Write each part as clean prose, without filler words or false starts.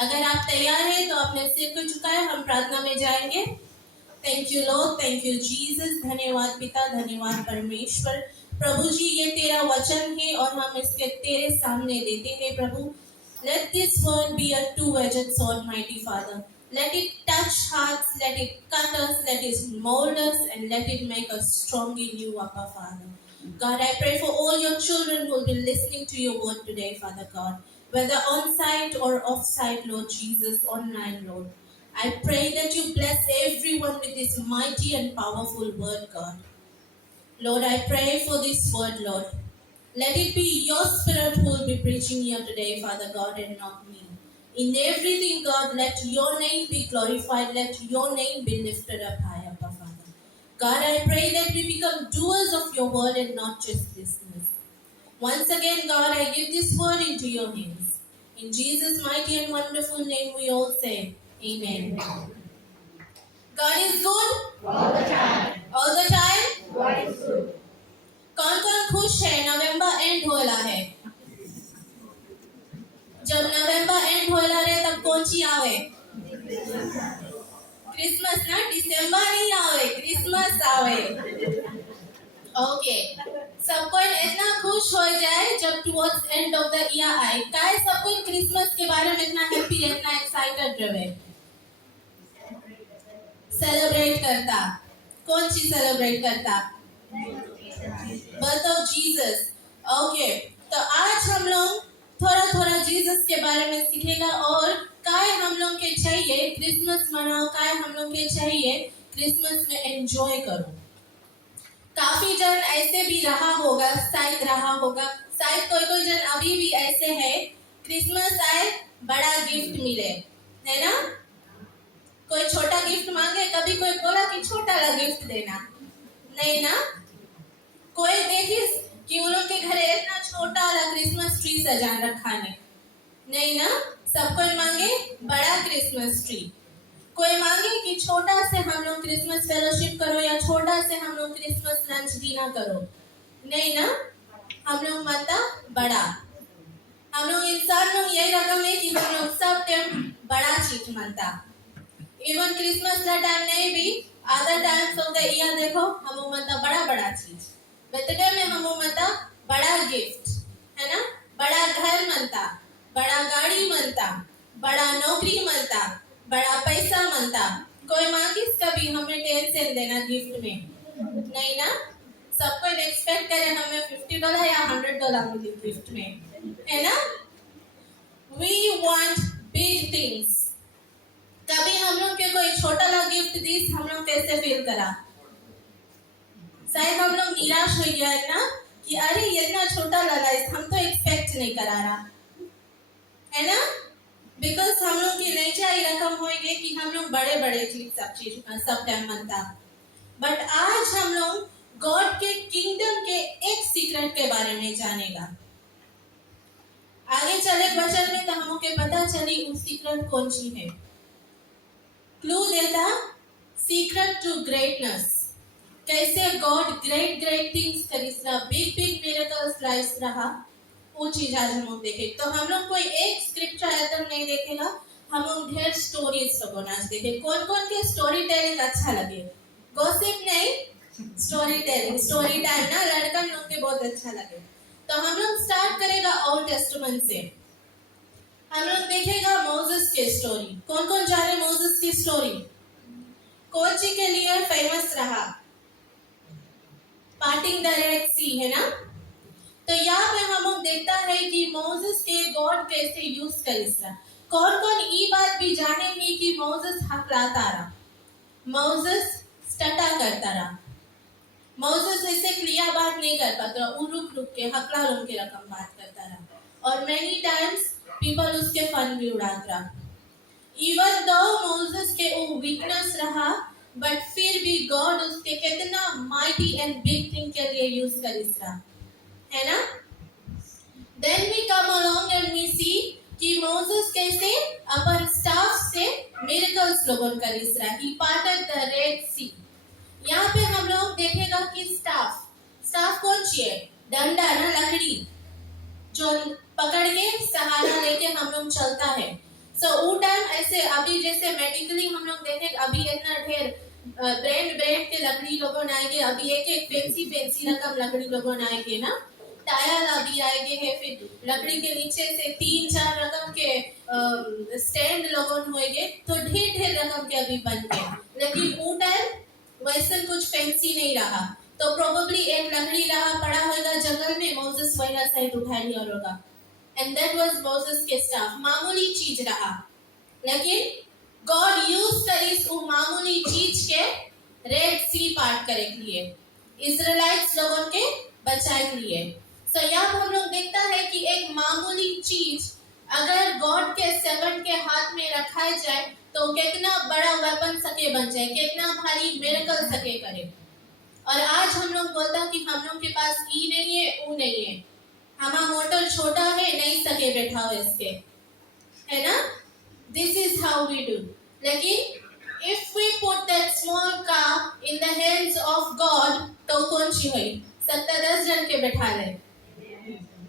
अगर आप तैयार हैं तो अपने सिर को झुकाएं, हम प्रार्थना में जाएंगे। Thank you Lord, thank you Jesus. धन्यवाद पिता, धन्यवाद परमेश्वर। प्रभु जी, ये तेरा वचन है और हम इसके तेरे सामने देते हैं प्रभु। Let this word be a two-edged sword, mighty Father. Let it touch hearts, let it cut us, let it mold us, and let it make us strong in you, Abba Father. God, I pray for all your children who will be listening to your word today, Father God, whether on-site or off-site, Lord Jesus, online, Lord. I pray that you bless everyone with this mighty and powerful word, God. Lord, I pray for this word, Lord. Let it be your spirit who will be preaching here today, Father God, and not me. In everything, God, let your name be glorified. Let your name be lifted up high, Abba Father. God, I pray that we become doers of your word and not just listeners. Once again, God, I give this word into your hands. In Jesus' mighty and wonderful name, we all say, Amen. God is good all the time. all the time. God is good. कौन कौन खुश है? नवंबर and होला है। जब नवंबर and होला रे तब कौन सी आवे? क्रिसमस ना, दिसंबर नहीं आवे, क्रिसमस आवे। ओके, सबको इतना खुश हो जाए जब towards end of the year आए। काय सबको क्रिसमस के बारे में इतना हैप्पी, इतना एक्साइटेड रहे? सेलिब्रेट करता। कौन सी सेलिब्रेट करता? Birth of Jesus. ओके, तो आज हम लोग थोड़ा थोड़ा जीसस के बारे में सीखेगा और काय हम लोग के चाहिए क्रिसमस मनाओ, काय हम लोग के चाहिए क्रिसमस में एंजॉय करो। काफी जन ऐसे भी रहा होगा, शायद रहा होगा, शायद कोई कोई जन अभी भी ऐसे है, क्रिसमस आए बड़ा गिफ्ट मिले, है ना? कोई छोटा गिफ्ट मांगे, कभी कोई बोला कि छोटा वाला गिफ्ट देना, नहीं ना? कोई देखिए कि उन लोग के घरे इतना छोटा वाला क्रिसमस ट्री सजा रखा है, नहीं ना? सब कोई मांगे बड़ा क्रिसमस ट्री। कोई मांगे कि छोटा से हम लोग क्रिसमस फेलोशिप करो या छोटा से हम लोग क्रिसमस लंच डिनर करो, नहीं ना? हम लोग मानता बड़ा। हम लोग इंसान लोग यही रकम है कि हम लोग सब टाइम बड़ा चीज मानता। इवन क्रिसमस का टाइम नहीं भी, other times of the year देखो हम लोग मानता बड़ा बड़ा चीज। बर्थडे में हम लोग मानता बड़ा गिफ्ट, है ना? बड़ा घर मानता, बड़ा गाड़ी मानता, बड़ा नौकरी मानता, बड़ा पैसा मानता। कोई मांगी कभी हमें टेंशन देना गिफ्ट में, नहीं ना? सबको एक्सपेक्ट करे हमें $50 या $100 मिले गिफ्ट में, है ना? We want big things. कभी हम लोग के कोई छोटा ला गिफ्ट दी, हम लोग कैसे फील करा? शायद हम लोग निराश हो गया है ना कि अरे ये इतना छोटा लगा, हम तो एक्सपेक्ट नहीं करा रहा, है ना? बिकॉज हम लोग की नेचर ही रकम हो गई कि हम लोग बड़े बड़े चीज सब टाइम मानता। बट आज हम लोग गॉड के किंगडम के एक सीक्रेट के बारे में जानेगा। आगे चले वचन में तो हम लोग के पता चली उस सीक्रेट कौन सी है। क्लू देता सीक्रेट टू ग्रेटनेस। कैसे गॉड ग्रेट ग्रेट थिंग्स करिसरा, बिग बिग मिरेकल्स लाइस रहा, वो चीज आज हम लोग देखे। तो हम लोग कोई एक स्क्रिप्चर आइटम नहीं देखेगा, हम लोग ढेर स्टोरीज को आज देखे। कौन कौन के स्टोरी टेलिंग अच्छा लगे? गॉसिप नहीं, स्टोरी टेलिंग, स्टोरी टाइम ना लड़का लोग के बहुत अच्छा लगे। तो हम लोग स्टार्ट करेगा ओल्ड टेस्टामेंट से। हम लोग देखेगा मोसेस की स्टोरी। कौन कौन जाने मोसेस की स्टोरी? कौन सी के लिए फेमस रहा? पार्टिंग द रेड सी, है ना? तो यहाँ पे हम लोग देखता है कि मोसेस के गॉड कैसे यूज करिसरा। कौन कौन ये बात भी जाने ही कि मोसेस हकलाता रहा, मोसेस स्टटा करता रहा, मोसेस ऐसे क्लियर बात नहीं कर पाता, रुक रुक के हकला रुक के रकम बात करता रहा और मेनी टाइम्स पीपल उसके फन भी उड़ाता रहा। इवन दो मोसेस के वो वीकनेस रहा, बट फिर भी गॉड उसके कितना माइटी एंड बिग थिंग के लिए यूज करिसरा, है ना? Then we come along and we see कि मोसेस कैसे अपन स्टाफ से मिरेकल्स लोगों करिसरा। He parted the Red Sea. यहाँ पे हम लोग देखेगा कि स्टाफ कौन सी है? डंडा ना, लकड़ी जो पकड़ के सहारा लेके हम लोग चलता है। सो वो टाइम ऐसे अभी जैसे मेडिकली हम लोग देखें अभी इतना ढेर ब्रांड ब्रांड के लकड़ी लोगों ने आएंगे, अभी एक एक फैंसी रकम लकड़ी लोगों ने आएंगे ना, टायर अभी आएंगे है, फिर लकड़ी के नीचे से 3-4 रकम के स्टैंड लोगों होएंगे, तो ढेर ढेर रकम के अभी बन गए। लेकिन वो टाइम वैसे कुछ फैंसी नहीं रहा, तो प्रोबेबली एक लकड़ी रहा पड़ा होगा जंगल में, मोसेस वही साइड उठा लिया होगा, एंड दैट वाज मोसेस के स्टाफ, मामूली चीज रहा। लेकिन गॉड यूज करी इस मामूली चीज के रेड सी पार्ट करे के लिए, इजराइलिट्स लोगों के बचाए के लिए। सो यहाँ हम लोग देखता है कि एक मामूली चीज अगर गॉड के सर्वेंट के हाथ में रखा जाए तो कितना बड़ा वेपन सके बन जाए, कितना भारी मिरेकल सके करे। और आज हम लोग बोलता कि हम लोग के पास ई नहीं है, वो नहीं है, हमारा मोटर छोटा है, नहीं सके बैठा हो इसके, है ना। This is how we do. लेकिन if we put that small car in the hands of God, तो कौन सी हुई 70-10 जन के बैठा ले,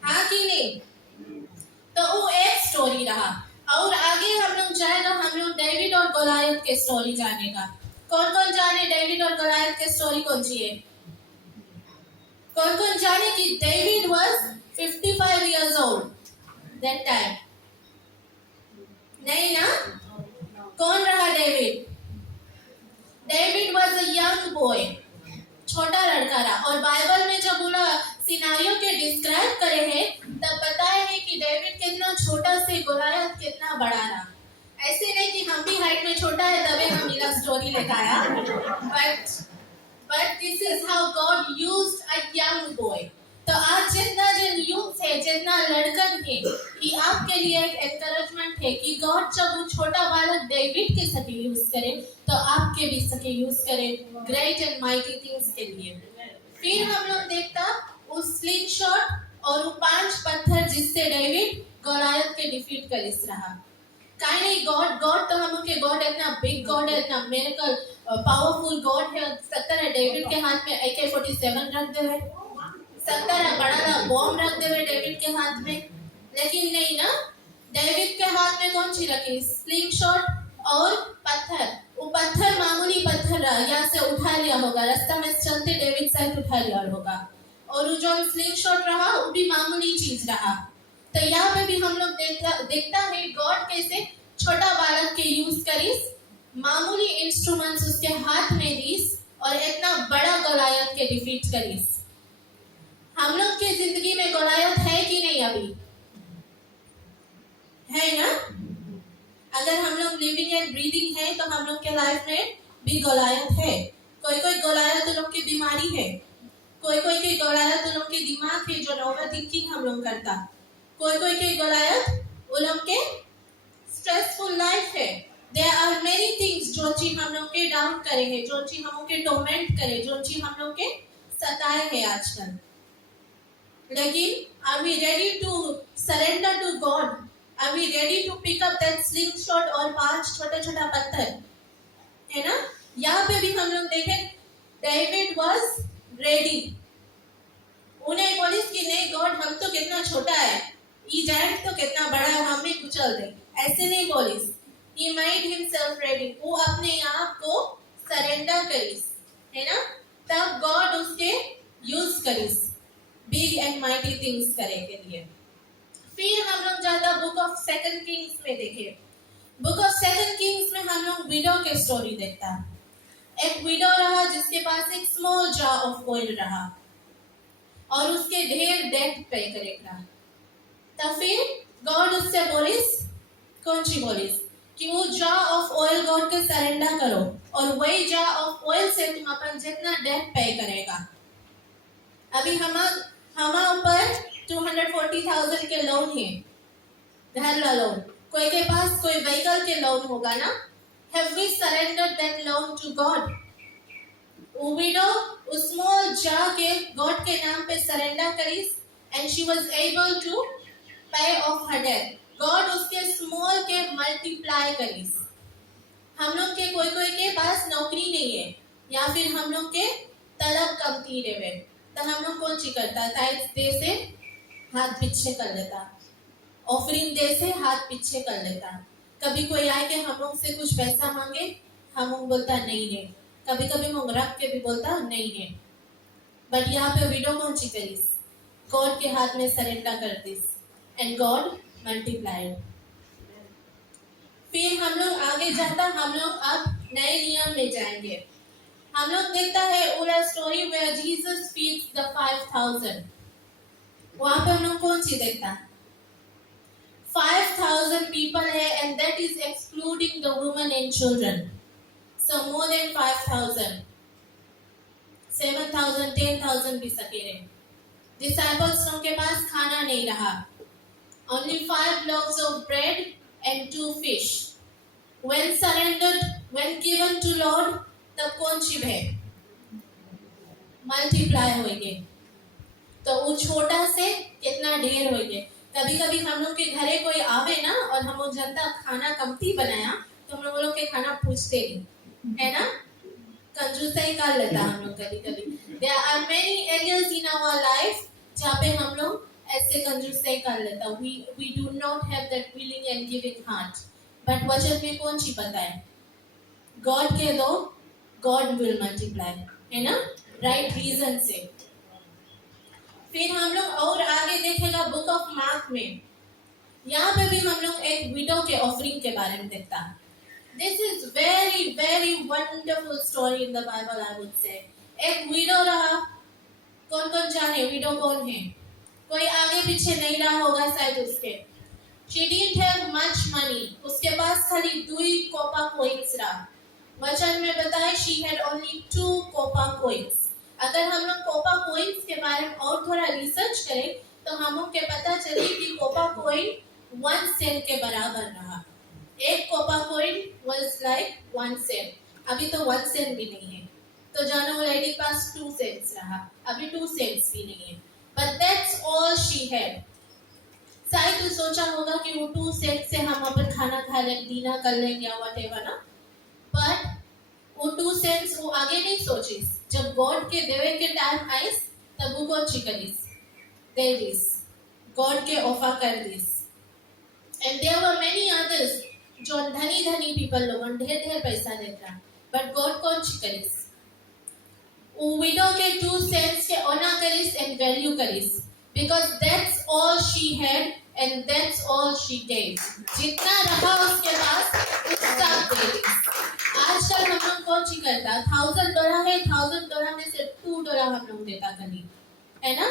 हाँ कि नहीं। तो वो एक स्टोरी रहा। और आगे हम लोग जाएगा, हम लोग डेविड और गोलायत के स्टोरी जानेगा। कौन कौन जाने डेविड और गोलायत के स्टोरी कौन सी है? कौन कौन जाने कि David was 55 years old that time? नहीं ना? कौन रहा David? David was a young boy, छोटा लड़का रहा। और बाइबल में जब पूरा सिनारियो के डिस्क्राइब करे हैं तब बताए हैं कि डेविड कितना छोटा से गोलायत कितना बड़ा रहा। ऐसे नहीं कि हम भी हाइट में छोटा है तभी हम इला स्टोरी लेकर आया, but this is how God used a young boy। तो आज जितना जन यूथ है, जितना लड़कन है, कि आपके लिए एक एनकरेजमेंट है कि गॉड जब वो छोटा बालक डेविड के सके यूज करे तो आपके भी सके यूज करे ग्रेट एंड माइटी थिंग्स के लिए। फिर हम लोग देखता उस स्लिंग शॉट और वो 5 पत्थर जिससे डेविड गोलायत के डिफीट कर इस रहा। काहे नहीं, गॉड तो हम के गॉड इतना बिग गॉड है, इतना मिरेकल पावरफुल गॉड है। 70 डेविड के हाथ में AK-47 रख दे, 70 बड़ा बॉम्ब रख दे डेविड के हाथ में। लेकिन नहीं ना, डेविड के हाथ में कौन सी रखी? स्लिंग शॉट और पत्थर। वो पत्थर मामूली पत्थर रहा, यहाँ से उठा लिया होगा, रास्ता में चलते डेविड साइड उठा लिया होगा। और वो जो स्लिंग शॉट रहा वो भी मामूली चीज रहा। तो यहाँ पे भी हम लोग देखता है गॉड कैसे छोटा बालक के यूज करीस, मामूली इंस्ट्रूमेंट्स उसके हाथ में दीस और इतना बड़ा गोलायत के डिफीट करीस। हम लोग की जिंदगी में गोलायत है कि नहीं? अभी है ना। अगर हम लोग लिविंग एंड ब्रीदिंग है तो हम लोग के लाइफ में भी गोलायत है। कोई कोई गोलायत उन लोग की बीमारी है, कोई कोई की गोलायत उन लोग के दिमाग है जो ओवर थिंकिंग हम लोग करता, कोई कोई की गोलायत उन लोग के स्ट्रेसफुल लाइफ है। देयर आर मेनी थिंग्स जो चीज हम लोग के डाउन करे है, जो चीज हम लोग के टॉर्मेंट करे, जो चीज हम लोग के सताए है आजकल। लेकिन are we ready to surrender to God? Are we ready to pick up that slingshot और 5 छोटा छोटा पत्थर, है ना। यहाँ पे भी हम लोग देखें डेविड was ready। उन्हें बोली कि नहीं गॉड हम तो कितना छोटा है, ये जायंट तो कितना बड़ा है, हमें कुचल दे, ऐसे नहीं बोली। He made himself ready, वो अपने आप को सरेंडर करीस, है ना। तब गॉड उसके यूज करीस बिग एंड माइटी थिंग्स करे के लिए। फिर हम लोग जाता बुक ऑफ 2 किंग्स में देखे। बुक ऑफ 2 किंग्स में हम लोग विडो के स्टोरी देखता। एक विडो रहा जिसके पास एक स्मॉल जार ऑफ ऑयल रहा और उसके ढेर डेट पे करेगा। तब फिर गॉड उससे बोलिस, कौन सी बोलिस कि वो जार ऑफ ऑयल गॉड के सरेंडर करो और वही जार ऑफ ऑयल से तुम अपन जितना डेट पे करेगा। अभी हमारे ऊपर 240,000 के लोन है, घर ला लोन, कोई के पास कोई व्हीकल के लोन होगा ना। Have we surrendered that loan to God? Window उस स्मॉल जार के गॉड के नाम पे सरेंडर करीस and she was able to pay off her debt। God उसके स्मॉल के मल्टीप्लाई करीस। हम लोग के कोई के पास नौकरी नहीं है या फिर हम लोग के तलब कमती रहे, तो हम लोग कौन सी करता, टाइट दे से हाथ पीछे कर लेता, ऑफरिंग दे से हाथ पीछे कर लेता। कभी कोई आए के हम लोग से कुछ पैसा मांगे, हम लोग बोलता नहीं है, कभी कभी लोग रख के भी बोलता नहीं है। बट यहाँ पे विडो कौन सी करीस, गॉड के हाथ में सरेंडर कर दिस एंड गॉड मल्टीप्लाइड। फिर हम लोग आगे जाता, हम लोग अब नए नियम में जाएंगे। हम लोग देखता है उला स्टोरी में जीसस फीड्स द 5000। वहां पे हम लोग कौन सी देखता, 5000 people है and that is excluding the women and children. So more than 5000, 7000, 10,000 भी सके रहे। Disciples लोग के पास खाना नहीं रहा, only 5 loaves of bread and 2 fish. When surrendered, when given to Lord, तब कौन सी है, मल्टीप्लाई होंगे। तो वो छोटा से कितना ढेर होंगे। कभी कभी हम लोग के घरे कोई आवे ना और हम लोग जनता खाना कमती बनाया तो हम लोग के खाना पूछते नहीं है ना, कंजूसाई कर लेता हम लोग कभी कभी। There are many areas in our life जहाँ पे हम लोग ऐसे कंजूसाई कर लेता। We do not have that willing and giving heart. But वचन में कौन सी पता है, God के दो, God will multiply, है ना, राइट रीजन से। फिर हम लोग और आगे देखेगा बुक ऑफ मार्क में, यहाँ पे भी हम लोग एक विडो के ऑफरिंग के बारे में देखता। This is very very wonderful story in the Bible I would say. एक विडो रहा, कौन कौन जाने विडो कौन है, कोई आगे पीछे नहीं रहा होगा शायद उसके। She didn't have much money, उसके पास खाली 2 कोपा कोइंस रहा। वचन में बताया she had only 2 copper coins. अगर हम लोग कोपा कोइंस के बारे में और थोड़ा रिसर्च करें तो हम लोग के पता चले कि कोपा कोइन 1 सेंट के बराबर रहा। एक copper coin was like 1 cent. अभी तो 1 सेंट भी नहीं है, तो जानो लेडी पास 2 सेंट्स रहा, अभी 2 सेंट्स भी नहीं है। But that's all she had. शायद तो सोचा होगा कि वो 2 सेंट से हम अपन खाना खा लेंगे, डिनर कर लेंगे या व्हाटएवर ना। बट वो 2 सेंट्स वो आगे नहीं सोचिस, जब गॉड के देवे के टाइम आइस तब वो कौन सी करिस, दे दिस, गॉड के ऑफर कर दिस। And there were many others जो धनी धनी पीपल लोगन ढेर ढेर पैसा देता, बट गॉड कौन सी करिस, वो विडो के 2 सेंट्स के ऑनर करिस एंड वैल्यू करिस, because that's all she had and that's all she gave. जितना रहा उसके पास उतना दे दिस। आजकल हम लोग कौन सी करता, $1000 है, $1000 में से $2 हम लोग देता कभी, है ना।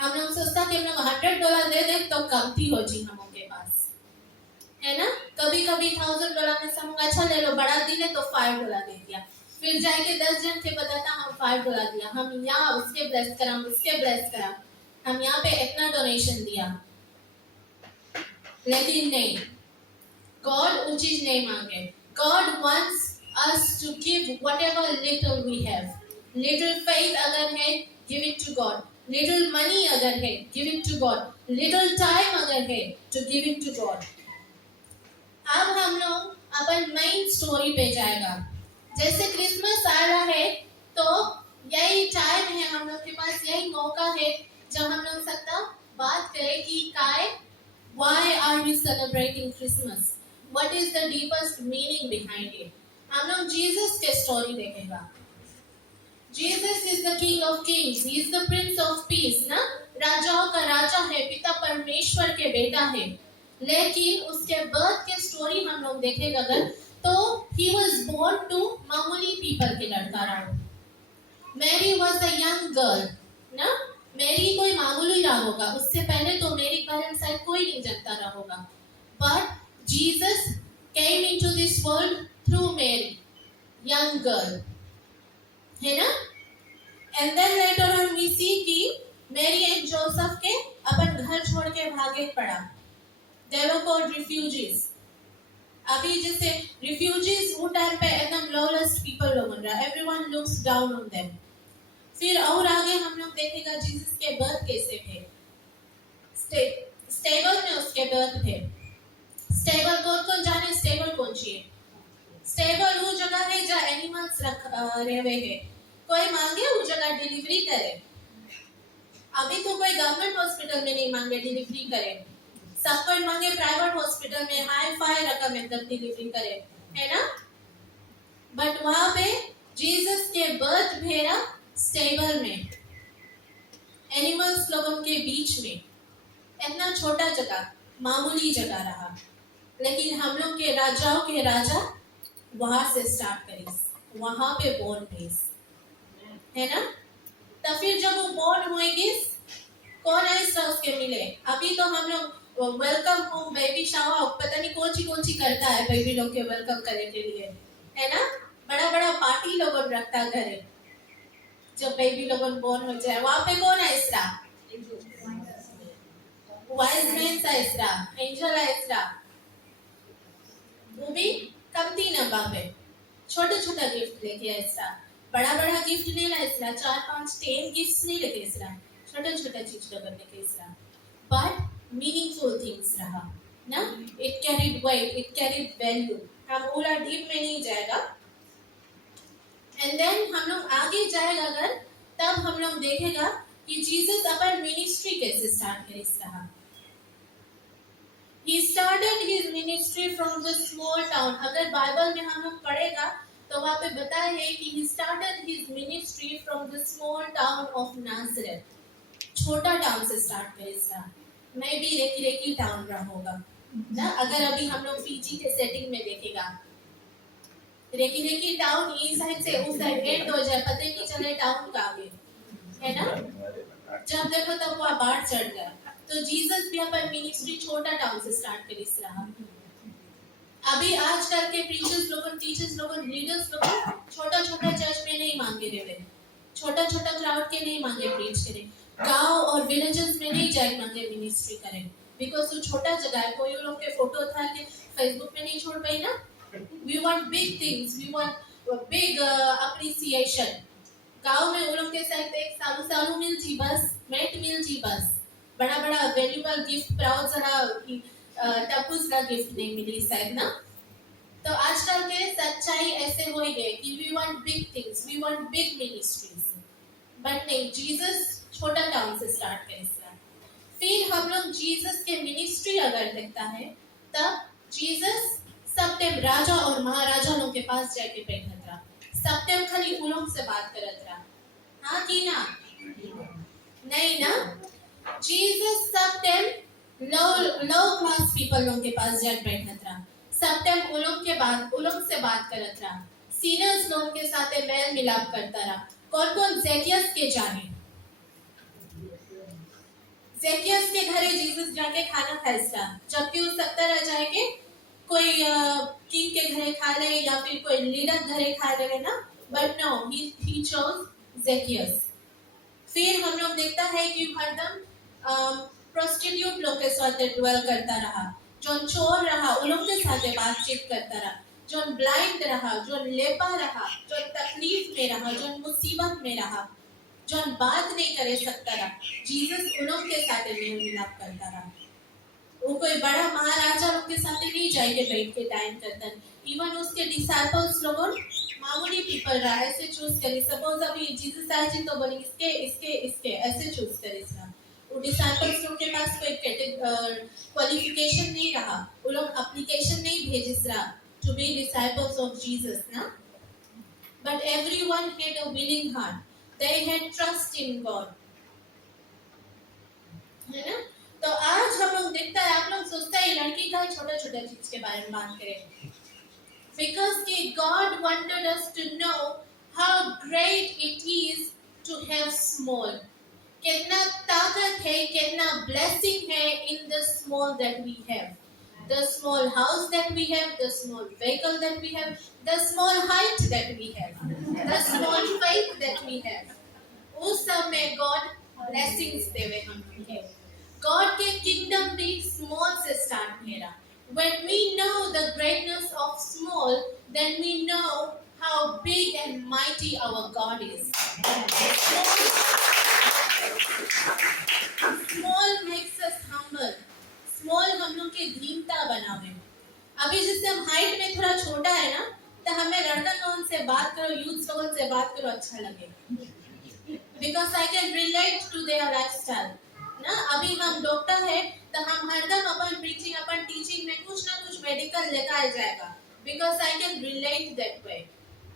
हम लोग सोचता कि हम लोग $100 दे दे तो कमती हो जी हम लोग के पास, है ना। कभी कभी $1000 में से हम अच्छा ले लो, बड़ा दिले तो $5 दे दिया, फिर जाके 10 जन से बताता हम $5 दिया, हम यहाँ उसके ब्लेस करा, उसके ब्लेस करा, हम यहाँ पे इतना डोनेशन दिया। लेकिन नहीं, गॉड वो चीज नहीं मांगे। God wants us to give whatever little we have. Little faith अगर है, give it to God. Little money अगर है, give it to God. Little time अगर है, to give it to God. अब हम लोग अपन मेन स्टोरी पे जाएगा। जैसे क्रिसमस आ रहा है तो यही टाइम है, हम लोग के पास यही मौका है जब हम लोग सकता बात करें कि काय, why are we celebrating Christmas? What is the deepest meaning behind it? हम लोग जीसस के स्टोरी देखेगा। Jesus is the King of Kings, he is the Prince of Peace ना, राजाओं का राजा है, पिता परमेश्वर के बेटा है। लेकिन उसके बर्थ के स्टोरी हम लोग देखेगा अगर तो he was born to मामूली पीपल के लड़का रहा। Mary was a young girl ना, मैरी कोई मामूली रहा होगा, उससे पहले तो मेरी बारे में शायद कोई नहीं जानता रहा होगा। But Jesus came into this world through Mary, young girl, है ना। And then later on we see कि Mary and Joseph के अपन घर छोड़ के भागे पड़ा। They were called refugees. अभी जैसे refugees वो टाइम पे एकदम lowest people लोग बन रहा, everyone looks down on them. फिर और आगे हम लोग देखेगा जीसस के बर्थ कैसे थे। स्टेबल में उसके बर्थ थे। स्टेबल कौन जाने, स्टेबल कौन सी है, स्टेबल वो जगह है जहाँ एनिमल्स रहे हुए हैं, कोई मांगे वो जगह डिलीवरी करे। अभी तो कोई गवर्नमेंट हॉस्पिटल में नहीं मांगे डिलीवरी करे, सब कोई मांगे प्राइवेट हॉस्पिटल में, हाई फाई रखा जगह में तब डिलीवरी करे, है ना। बट वहां पे जीसस के बर्थ भेड़ा स्टेबल में, एनिमल्स लोगों के बीच में, इतना छोटा जगह, मामूली जगह रहा। लेकिन हम लोग के राजाओं के राजा वहां से स्टार्ट करी, वहां पे बोर्न प्लेस, है ना। तब फिर जब वो बोर्न हुएगी, कौन आए उसके मिले। अभी तो हम लोग वेलकम होम, बेबी शावर, पता नहीं कौन सी करता है बेबी लोग के वेलकम करने के लिए, है ना। बड़ा बड़ा पार्टी लोग रखता घरे जब बेबी लोग बोर्न हो जाए। वहां पे कौन है इसरा, वाइज मैन सा इसरा, एंजल है इसरा, वो भी कमती नंबर पे छोटा छोटा गिफ्ट लेके इसरा, बड़ा बड़ा गिफ्ट नहीं ला इसरा, 4-5-10 गिफ्ट्स नहीं लेके इसरा, छोटा छोटा चीज लेके इसरा, बट मीनिंगफुल थिंग्स रहा ना। It carried weight, it carried value. हम पूरा डीप में नहीं जाएगा। एंड देन हम लोग आगे जाएगा अगर, तब हम लोग देखेगा कि जीसस अपन मिनिस्ट्री कैसे स्टार्ट कर रहा। He started his ministry from the small town. अगर बाइबल में हम लोग पढ़ेगा तो वहाँ पे बताया है कि he started his ministry from the small town of Nazareth. छोटा टाउन से स्टार्ट करे इसका, मैं भी रेकी टाउन रहा होगा ना। अगर अभी हम लोग पीजी के सेटिंग में देखेगा, रेकी टाउन इस साइड से उस साइड एंड हो जाए, पता नहीं चले टाउन का आगे, है ना। जब देखो तब वहाँ बाढ़ चढ़ गया। तो जीसस भी अपन मिनिस्ट्री छोटा टाउन से स्टार्ट कर इस रहा। अभी आजकल के प्रीचर्स लोगों, टीचर्स लोगों, लीडर्स लोगों छोटा छोटा चर्च में नहीं मांगे रहे, छोटा छोटा क्राउड के नहीं मांगे प्रीच करें, गांव और विलेजेस में नहीं जाए मांगे मिनिस्ट्री करें, बिकॉज वो छोटा जगह है। कोई लोग के फोटो उठा के फेसबुक पे नहीं छोड़ पाई ना। We want big things, we want big appreciation. गांव में वो लोग के साथ एक सालू सालू मिल जी बस, मेट मिल जी बस, बड़ा बड़ा वैल्यूबल गिफ्ट, प्राउड जरा टपूस का गिफ्ट नहीं मिली शायद ना। तो आजकल के सच्चाई ऐसे हो गए कि we want big things, we want big ministries, but नहीं, जीसस छोटा टाउन से स्टार्ट करे इसका। फिर हम लोग जीसस के मिनिस्ट्री अगर देखता है, तब जीसस सब टाइम राजा और महाराजा लोग के पास जाके बैठा था, सब टाइम खाली उन लोग से बात करत रहा, हाँ कि ना, नहीं ना। जीसस सब टाइम लो क्लास पीपल लोग के पास जाके बैठा था, सब टाइम उन लोग से बात करत रहा, सीनियर्स लोग के साथ मेल मिलाप करता रहा। कौन कौन ज़ेकियस के जाने, ज़ेकियस के घरे जीसस जाके खाना खाएगा, जबकि हो सकता रह जाए कि कोई किंग के घरे खा ले या फिर कोई लीडर घरे खा ले ना, बट नो, ही चोज ज़ेकियस। फिर हम लोग देखता है कि हरदम प्रोस्टिट्यूट लोग के साथ ड्वेल करता रहा, जो चोर रहा उन लोग के साथ बातचीत करता रहा, जो ब्लाइंड रहा, जो लेपा रहा, जो तकलीफ में रहा, जो मुसीबत में रहा, जो बात नहीं कर सकता रहा, जीसस उन लोग के साथ मेल मिलाप करता रहा। वो कोई बड़ा महाराजा लोग के साथ नहीं जाके बैठ के टाइम करता, इवन उसके डिसाइपल्स लोगों मामूली पीपल रहा, ऐसे चूज करी। सपोज अभी जीसस आए जी तो बोले इसके इसके इसके ऐसे चूज करे इसका। वो डिसाइपल्स लोग के पास कोई क्वालिफिकेशन नहीं रहा, वो लोग एप्लीकेशन नहीं भेजिस रहा to be disciples of Jesus ना, but everyone had a willing heart, they had trust in God, है ना। तो आज हम लोग देखता है, आप लोग सोचता है लड़की का छोटा छोटा चीज के बारे में बात करें, because God wanted us to know how great it is to have small. कितना ताकत है, कितना blessing है in the small that we have, the small house that we have, the small vehicle that we have, the small height that we have, the small faith that we have. उस सब में God blessings देवे हम लोग। God के kingdom भी small से start मेरा। When we know the greatness of small, then we know how big and mighty our God is. Small makes us humble. Small हम लोग के दीनता बनावे। अभी जिससे हम हाइट में थोड़ा छोटा है ना, तो हमें लड़का लोगों से बात करो, यूथ लोगों से बात करो अच्छा लगे, because I can relate to their lifestyle. ना अभी हम डॉक्टर है तो हम हरदम अपन प्रीचिंग अपन टीचिंग में कुछ ना कुछ मेडिकल लेकर जाएगा, because I can relate that way.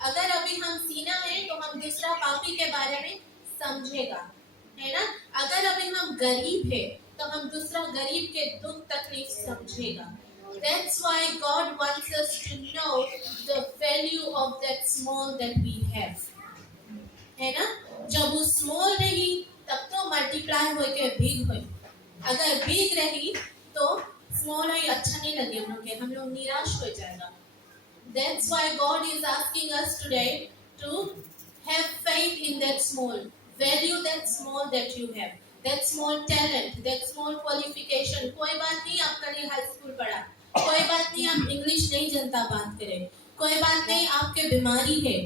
अगर अभी हम सीना है तो हम दूसरा पापी के बारे में समझेगा, है ना। अगर अभी हम गरीब है तो हम दूसरा गरीब के दुख तकलीफ समझेगा। That's why God wants us to know the value of that small that we have, है ना। जब वो स्मॉल रही तब तो मल्टीप्लाई होके बिग हुई। अगर बिग रही तो स्मॉल हुई अच्छा नहीं लगे हम लोग निराश हो जाएगा। That's why God is asking us today to have faith in that small, value that small that you have, that small talent, that small qualification। कोई बात नहीं आप कल हाई स्कूल पढ़ा, कोई बात नहीं आप इंग्लिश नहीं जनता बात करें, कोई बात नहीं आपके बीमारी है,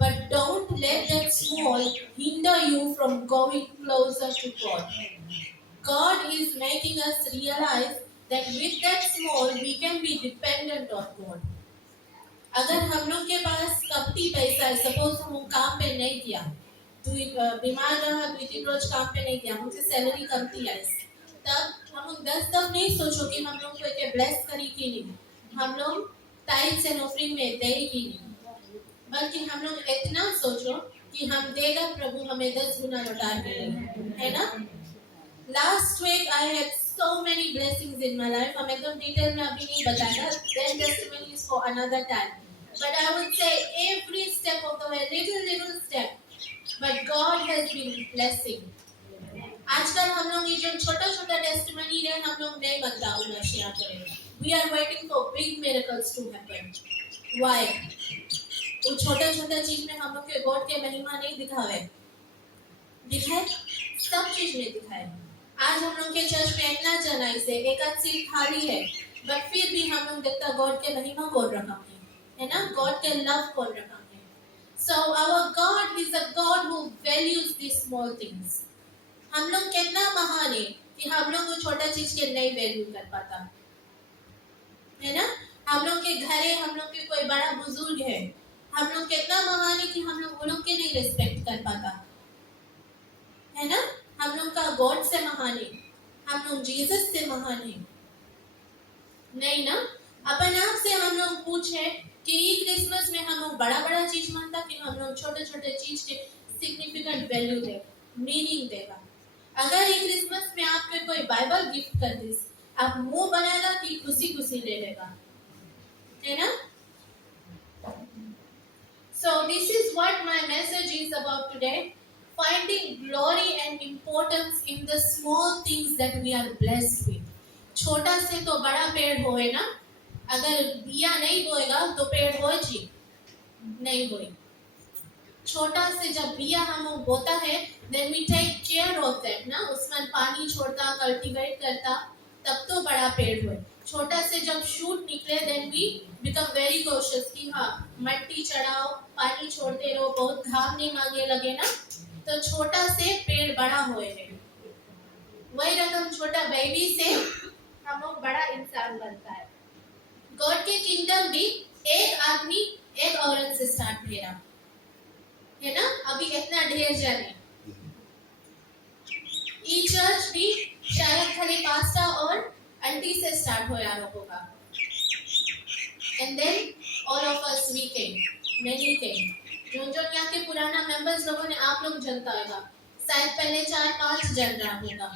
but don't let that small hinder you from going closer to God। God is making us realize that with that small we can be dependent on God। अगर हम लोग के पास कपटी पैसा है, सपोज हम काम पे नहीं किया, तो बीमार रहा 2-3 रोज काम पे नहीं किया, मुझे सैलरी कमती है, तब हम लोग 10 तब नहीं सोचो कि हम लोग को ब्लेस करी कि नहीं, हम लोग टाइप्स एंड ऑफरिंग में दे कि नहीं, बल्कि हम लोग इतना सोचो कि हम देगा प्रभु हमें 10 गुना लौटा के, है ना। Last week I had so many blessings in my life। हम एकदम डिटेल में अभी नहीं बताएगा, then testimony is for another time। But I would say every step of the way, little step, but God has been blessing। आजकल हम लोग ये जो छोटा टेस्टिमनी है हम लोग नहीं बताओ ना शेयर करेंगे। We are waiting for big miracles to happen। Why? वो छोटा चीज में हम लोग के गॉड के महिमा नहीं दिखावे, दिखाए सब चीज में दिखाए। आज हम लोग के चर्च में इतना जनाई से एक आध सीट खाली है, बट फिर भी हम लोग देखता गॉड के महिमा बोल रहा है ना, गॉड के लव बोल रहा है। So our God is a God who values these small things। हम लोग कितना महान है कि हम लोग वो छोटा चीज के नहीं वैल्यू कर पाता, है ना। हम लोग के घरे हम लोग के कोई बड़ा बुजुर्ग है, हम लोग कितना महान है कि हम लोग वो लोग के नहीं रिस्पेक्ट कर पाता, है ना। हम लोग का गॉड से महान है, हम लोग जीसस से महान है नहीं ना। अपन आप से हम लोग पूछे कि क्रिसमस में हम लोग बड़ा चीज मानता कि हम लोग छोटे चीज के सिग्निफिकेंट वैल्यू दे, मीनिंग देगा। अगर ये क्रिसमस में आपके कोई बाइबल गिफ्ट कर दी, आप मुंह बनाएगा कि खुशी ले लेगा, है ना। So this is what my message is about today। Finding glory and importance in the small things that we are blessed with। छोटा से तो बड़ा पेड़ होए ना, अगर बिया नहीं बोएगा तो पेड़ होए जी नहीं बोए। छोटा से जब बिया हम बोता है, then we take care of that ना, उसमें पानी छोड़ता, कल्टीवेट करता, तब तो बड़ा पेड़ हुए। छोटा से जब शूट निकले, then we become very cautious कि हाँ मट्टी चढ़ाओ, पानी छोड़ते रहो, बहुत घाम नहीं मांगे लगे ना, तो छोटा से पेड़ बड़ा हुए है। वही रकम छोटा बेबी से हम लोग बड़ा इंसान बनता है। गॉड के किंगडम भी एक आदमी एक औरत से स्टार्ट हुआ है ना, अभी इतना ढेर जाने। ई चर्च भी शायद खाली पास्ता और आंटी से स्टार्ट हो रहा होगा, and then all of us we came, many came. जो यहाँ के पुराना मेंबर्स लोगों ने आप लोग जनता होगा, शायद पहले 4-5 जन रहा होगा,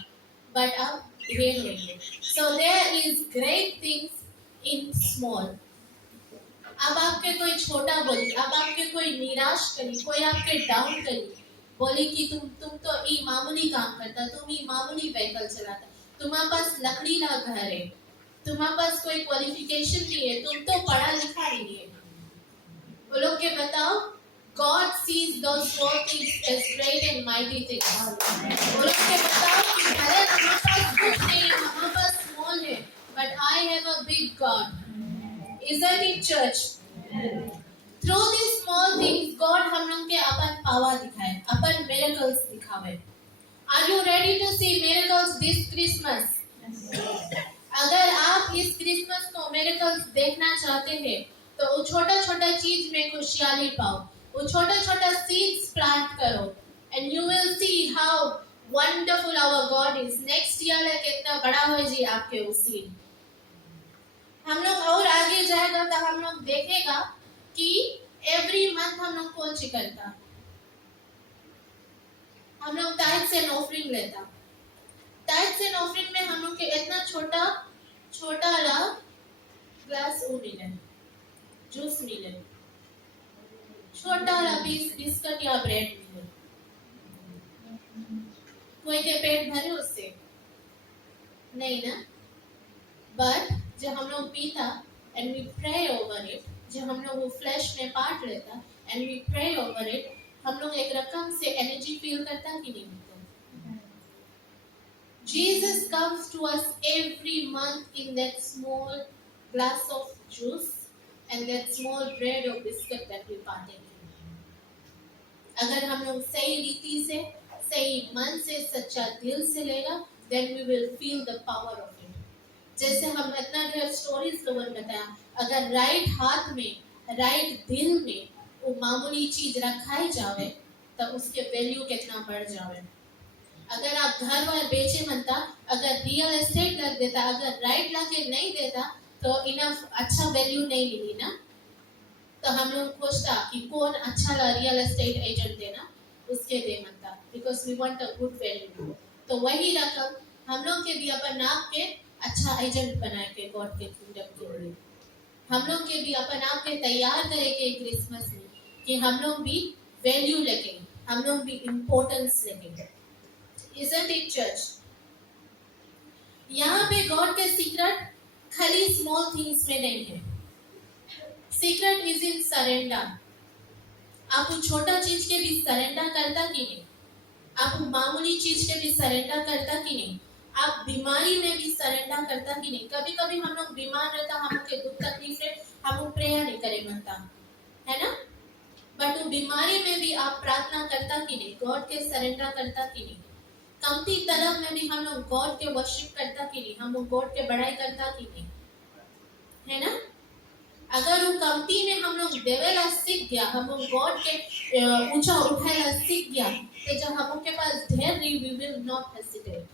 बट अब ढेर होंगे। So there is great things in small. अब आपके कोई छोटा बोली, अब आपके कोई निराश करी, कोई आपके डाउन करी, बोली कि तुम तो ये मामूली काम करता, तुम ये मामूली व्हीकल चलाता, तुम्हारे पास लकड़ी का घर है, तुम्हारे पास कोई क्वालिफिकेशन नहीं है, तुम तो पढ़ा लिखा नहीं है, वो लोग के बताओ God sees those small things as great and mighty things। वो लोग के बताओ कि भले हमारे पास कुछ नहीं है, हमारे पास small है, but I have a big God। Isn't it church? Through these small things, God हम लोग के अपन पावर दिखाए, अपन miracles दिखावे। Are you ready to see miracles this Christmas? अगर आप इस क्रिसमस को miracles देखना चाहते हैं, तो छोटा चीज में खुशहाली पाओ, वो छोटा सीड्स प्लांट करो, and you will see how wonderful our God is। Next year है कितना बड़ा हो जी आपके वो सीड। हम लोग और हम लोग देखेगा कि एवरी मंथ हम लोग कौन सी करता, हम लोग टाइट्स एंड ऑफरिंग लेता। टाइट्स एंड ऑफरिंग में हम लोग के इतना छोटा छोटा ला ग्लास वो मिले, जूस मिले, छोटा ला पीस बिस्कुट या ब्रेड मिले, कोई के पेट भरे उससे नहीं ना। बट जब हम लोग पीता and we pray over it, जब हम लोग वो फ्लैश में पार्ट लेता and we pray over it, हम लोग एक रकम से एनर्जी फील करता कि नहीं होता। Jesus comes to us every month in that small glass of juice and that small bread or biscuit that we partake in. अगर हम लोग सही रीति से, सही मन से, सच्चा दिल से लेगा, then we will feel the power of it. जैसे हम इतना ढेर स्टोरीज लोगों ने बताया, अगर राइट हाथ में, राइट दिल में वो मामूली चीज रखाई जावे तो उसके वैल्यू कितना बढ़ जावे। अगर आप घर वर बेचे मनता, अगर रियल एस्टेट लग देता, अगर राइट लाके नहीं देता तो इनफ अच्छा वैल्यू नहीं मिली ना। तो हम लोग खोजता कि कौन अच्छा रियल एस्टेट एजेंट देना, उसके दे मनता, because we want a good value. तो वही रकम हम लोग के भी अपन आप के अच्छा एजेंट बनाए के गॉड के किंगडम के लिए, हम लोग के भी अपन आप के तैयार करे के क्रिसमस में कि हम लोग भी वैल्यू लेके, हम लोग भी इम्पोर्टेंस लेके। Isn't it church? यहाँ पे गॉड के सीक्रेट खाली स्मॉल थिंग्स में नहीं है, सीक्रेट इज इन सरेंडर। आप उस छोटा चीज के भी सरेंडर करता कि नहीं, आप मामूली चीज के भी सरेंडर करता कि नहीं, आप बीमारी में भी सरेंडर करता कि नहीं। कभी कभी हम लोग बीमार रहता, हम के दुख तकलीफ है, हम लोग प्रेयर नहीं करे बनता है ना, बट वो बीमारी में भी आप प्रार्थना करता कि नहीं, गॉड के सरेंडर करता कि नहीं। कमती तरफ में भी हम लोग गॉड के वर्शिप करता कि नहीं, हम लोग गॉड के बड़ाई करता कि नहीं, है ना। अगर वो कमती में हम लोग देवेला सीख गया, हम लोग गॉड के ऊंचा उठाएला सीख गया, तो जब हम लोग के पास ढेर नहीं, वी विल नॉट हेसिटेट।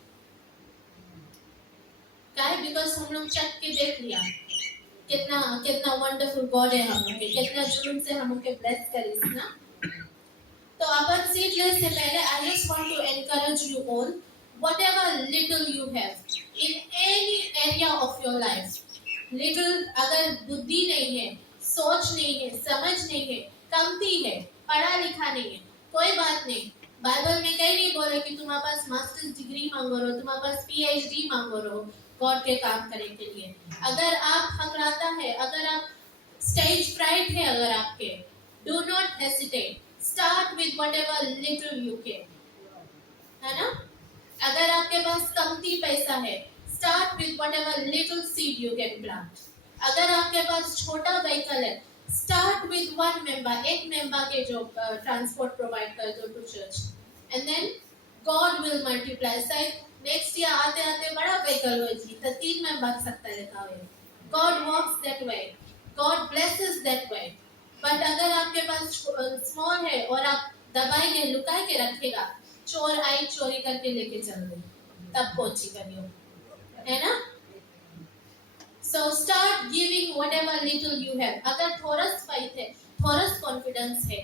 काय बिकॉज हम लोग चेक के देख लिया कितना कितना वंडरफुल गॉड है, हम लोग के कितना जुल्म से हम लोग के ब्लेस करी ना। तो अपन सीट ले से पहले I just want to encourage you all, whatever little you have in any area of your life, little, अगर बुद्धि नहीं है, सोच नहीं है, समझ नहीं है, कमती है, पढ़ा लिखा नहीं है, कोई बात नहीं। बाइबल में कहीं नहीं बोले कि तुम्हारे पास मास्टर्स डिग्री मांगो रहो, तुम्हारे पास पीएचडी मांगो रहो गॉड के काम करने के लिए। अगर आप हकलाता है, अगर आप स्टेज फ्राइट है, अगर आपके, do not hesitate, start with whatever little you can, है ना। अगर आपके पास कमती पैसा है, start with whatever little seed you can plant. अगर आपके पास छोटा व्हीकल है, स्टार्ट विद वन मेंबर, एक मेंबर के जो ट्रांसपोर्ट प्रोवाइड कर दो to church, and then God will multiply. शायद नेक्स्ट ईयर आते आते बड़ा व्हीकल हो जी तो 3 मेंबर सकता है लिखा हुआ है। God works that way, God blesses that way. But अगर आपके पास स्मॉल है और आप दबाएंगे, लुकाए के रखेगा, चोर आई चोरी करके लेके चल गए, तब कोची करियो, है ना। So start giving whatever little you have. अगर थोरस फाइट है, थोरस कॉन्फिडेंस है,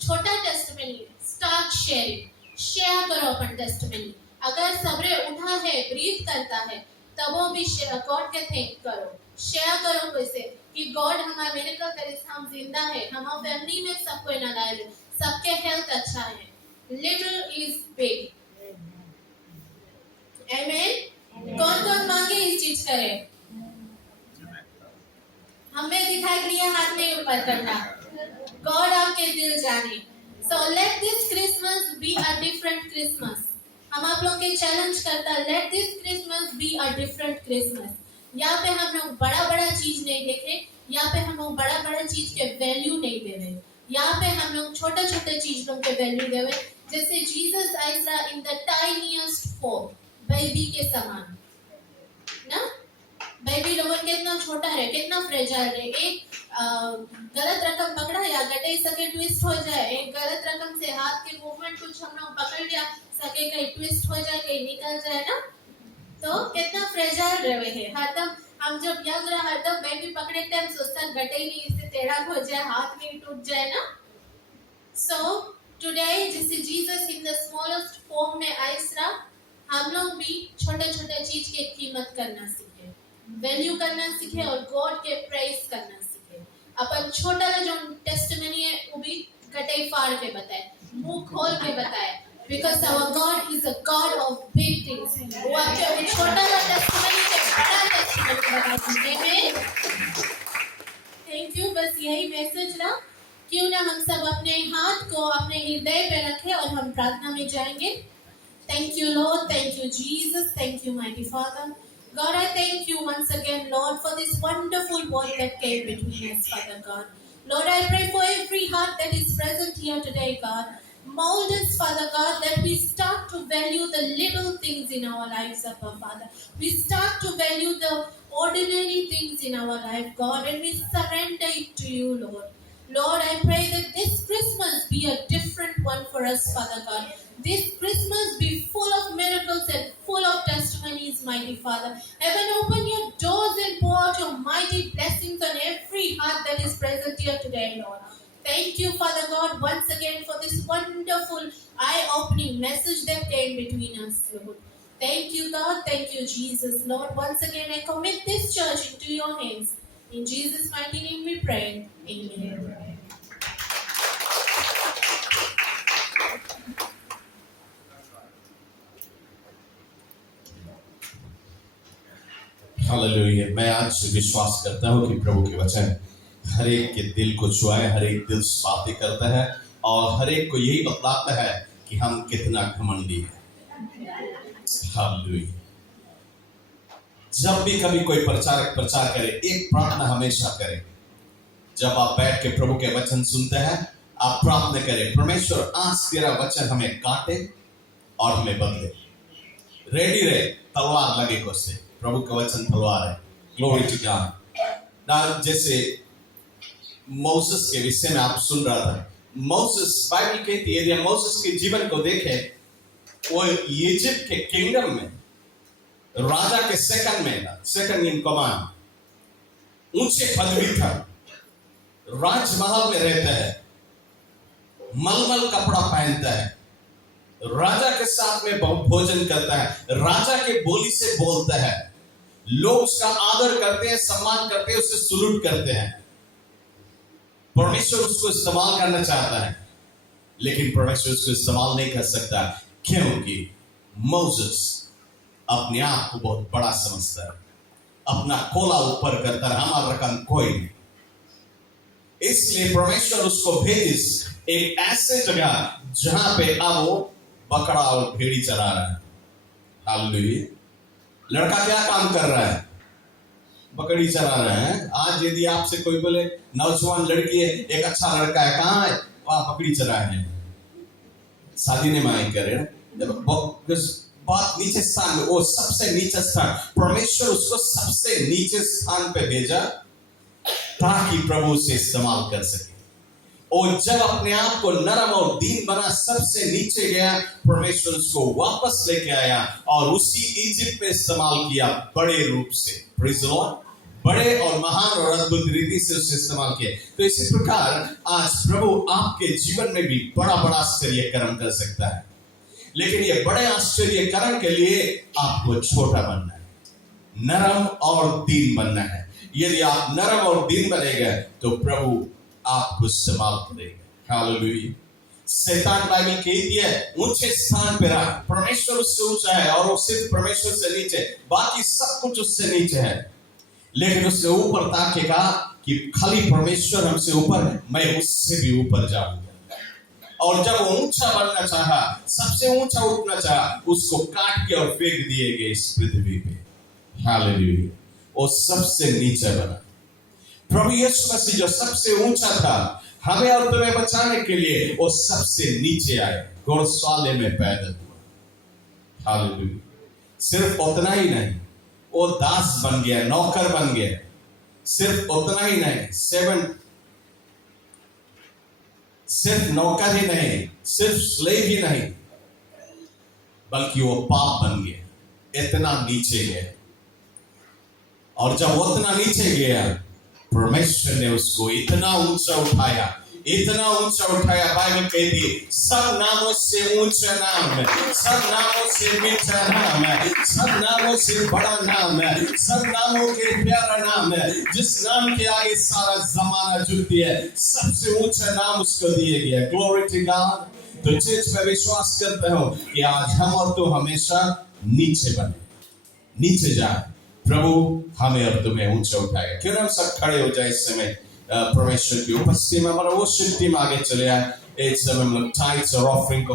छोटा टेस्टिमनी, स्टार्ट शेयरिंग, शेयर करो अपन टेस्टिमनी। अगर सबरे उठा है, ब्रीथ करता है, तब वो भी गॉड के थैंक करो, शेयर करो कैसे कि गॉड हमारा मिरेकल करे, हम जिंदा है, हमारे फैमिली में सब कोई नाराज है, सबके हेल्थ अच्छा है। Little is big. Amen. कौन कौन मांगे इस चीज करे, हमें दिखाई दिया हाथ में ऊपर करना, गॉड आपके दिल जाने। So let this Christmas be a different Christmas. हम आप लोग के चैलेंज करता, let this Christmas be a different Christmas. यहाँ पे हम लोग बड़ा बड़ा चीज नहीं देखे, यहाँ पे हम लोग बड़ा बड़ा चीज के वैल्यू नहीं दे रहे, यहाँ पे हम लोग छोटे छोटे चीजों के वैल्यू दे रहे। जैसे Jesus ISA in the tiniest form, baby के समान ना। बेबी लोगन कितना छोटा है, कितना फ्रेजाइल है। एक गलत रकम पकड़ा या गटे सके ट्विस्ट हो जाए, एक गलत रकम से हाथ के मूवमेंट कुछ हम लोग पकड़ लिया सके, कहीं ट्विस्ट हो जाए, कहीं निकल जाए ना, तो कितना फ्रेजाइल रहे हैं। हरदम हम जब यंग रहा तब बैग भी पकड़े थे, हम सोचते घटे ही नहीं, इससे टेढ़ा हो जाए, हाथ में टूट जाए ना। So today जैसे Jesus in the smallest form में आए, हम लोग भी छोटे छोटे चीज की कीमत करना सीखे, वैल्यू करना सीखे और गॉड के प्रेज करना सीखे। अपन छोटा जो टेस्टिमनी है वो भी कटे फाड़ के बताए, मुंह खोल के बताए, because our God is a God of big things। वो आपके छोटा सा टेस्टिमनी के बड़ा टेस्टिमनी बता सकते हैं। Thank you. बस यही मैसेज ना, क्यों ना हम सब अपने हाथ को अपने हृदय पे रखें और हम प्रार्थना में जाएंगे। Thank you, Lord. Thank you, Jesus. Thank you, mighty Father. God, I thank you once again, Lord, for this wonderful word that came between us, Father God. Lord, I pray for every heart that is present here today, God. Mold us, Father God, that we start to value the little things in our lives, Abba, Father. We start to value the ordinary things in our life, God, and we surrender it to you, Lord. Lord, I pray that this Christmas be a different one for us, Father God. This Christmas be full of miracles and full of testimonies, mighty Father. Heaven, open your doors and pour out your mighty blessings on every heart that is present here today, Lord. Thank you, Father God, once again for this wonderful, eye-opening message that came between us, Lord. Thank you, God. Thank you, Jesus. Lord, once again, I commit this church into your hands. In Jesus' mighty name we pray. Amen. Hallelujah. मैं आज विश्वास करता हूँ कि प्रभु के वचन हर एक के दिल को छुआए, हर एक दिल से बातें करता है और हर एक को यही बतलाता है कि हम कितना घमंडी हैं। हालेलुया। जब भी कभी कोई प्रचारक प्रचार करे, एक प्रार्थना हमेशा करें। जब आप बैठ के प्रभु के वचन सुनते हैं, आप प्रार्थना करें, परमेश्वर आज तेरा वचन हमें काटे और हमें बदले। रेडी रहे, तलवार लगे को से, प्रभु का वचन तलवार है। Glory to God. जैसे मोसेस के विषय में आप सुन रहा था, मोसेस, बाइबल कहती है यदि मोसेस के जीवन को देखें, वो इजिप्ट के किंगडम में राजा के सेकंड इन कमांड, ऊंचे पदवी था, राजमहल में रहता है, मलमल कपड़ा पहनता है, राजा के साथ में भोजन करता है, राजा के बोली से बोलता है, लोग उसका आदर करते हैं, सम्मान करते हैं, उसे सलूट करते हैं। परमेश्वर उसको इस्तेमाल करना चाहता है, लेकिन परमेश्वर उसको इस्तेमाल नहीं कर सकता, क्योंकि मोसेस अपने आप को बहुत बड़ा समझता है, अपना कोला ऊपर करता है, हमारा रकम कोई नहीं। इसलिए परमेश्वर उसको भेज एक ऐसे जगह जहां पे अब वो बकरा और भेड़ी चरा रहा है। हालेलुया। लड़का क्या काम कर रहा है? बकरी चरा रहा है। आज यदि आपसे कोई बोले नौजवान लड़की है, एक अच्छा लड़का है, कहाँ है? वहां बकरी चरा है, शादी नहीं मांग करे। बात नीचे स्थान में, वो सबसे नीचे स्थान, परमेश्वर उसको सबसे नीचे स्थान पे भेजा ताकि प्रभु से इस्तेमाल कर सके। और जब अपने आप को नरम और दीन बना, सबसे नीचे गया, परमेश्वर उसको वापस लेके आया और उसी इजिप्ट में इस्तेमाल किया बड़े रूप से। Praise the Lord. बड़े और महान और अद्भुत रीति से उसे इस्तेमाल किया। तो इसी प्रकार आज प्रभु आपके जीवन में भी बड़ा बड़ा आश्चर्य कर्म कर सकता है, लेकिन ये बड़े आश्चर्य कर्म के लिए आपको छोटा बनना है, नरम और दीन बनना है। यदि आप नरम और दीन बनेंगे तो प्रभु आपको इस्तेमाल करेगा। हालेलुया। शैतान बाइबल कहती है ऊंचे स्थान पे रहा, परमेश्वर उससे ऊंचा है और वो सिर्फ परमेश्वर से नीचे, बाकी सब कुछ उससे नीचे है, लेकिन उससे ऊपर ताकेगा कि खाली परमेश्वर हमसे ऊपर है, मैं उससे भी ऊपर जाऊंगा। और जब वो ऊंचा बनना चाहा, सबसे ऊंचा उठना चाहा, उसको काट के और फेंक दिए गए इस पृथ्वी पे। हालेलुया। वो सबसे नीचे बना। प्रभु यीशु मसीह जो सबसे ऊंचा था, हमें और तुम्हें बचाने के लिए वो सबसे नीचे आए, गौशाले में पैदा हुआ। हालेलुया। सिर्फ उतना ही नहीं, वो दास बन गया, नौकर बन गया। सिर्फ उतना ही नहीं, सिर्फ नौकर ही नहीं, सिर्फ स्लेव ही नहीं, बल्कि वो पाप बन गया, इतना नीचे गया। और जब वो उतना नीचे गया, परमेश्वर ने उसको इतना ऊंचा उठाया, इतना ऊंचा उठाया। बाइबल कहती है सब नामों से ऊंचा नाम है, सब नामों से मीठा नाम है, सब नामों से बड़ा नाम है, सब नामों के प्यारा नाम है, जिस नाम के आगे सारा जमाना झुकती है, सबसे ऊंचा नाम उसको दिया गया। Glory to God. तो चीज पे विश्वास करते हो कि आज हम और तो हमेशा नीचे बने, नीचे जाए। प्रभु हमें और तुम्हें ऊंचा उठाएगा। क्यों ना हम सब खड़े हो जाए इस समय परमेश्वर की उपस्थिति में, हमारा वो शक्ति में आगे चले आए। एक समय हम लोग टाइट्स और ऑफरिंग को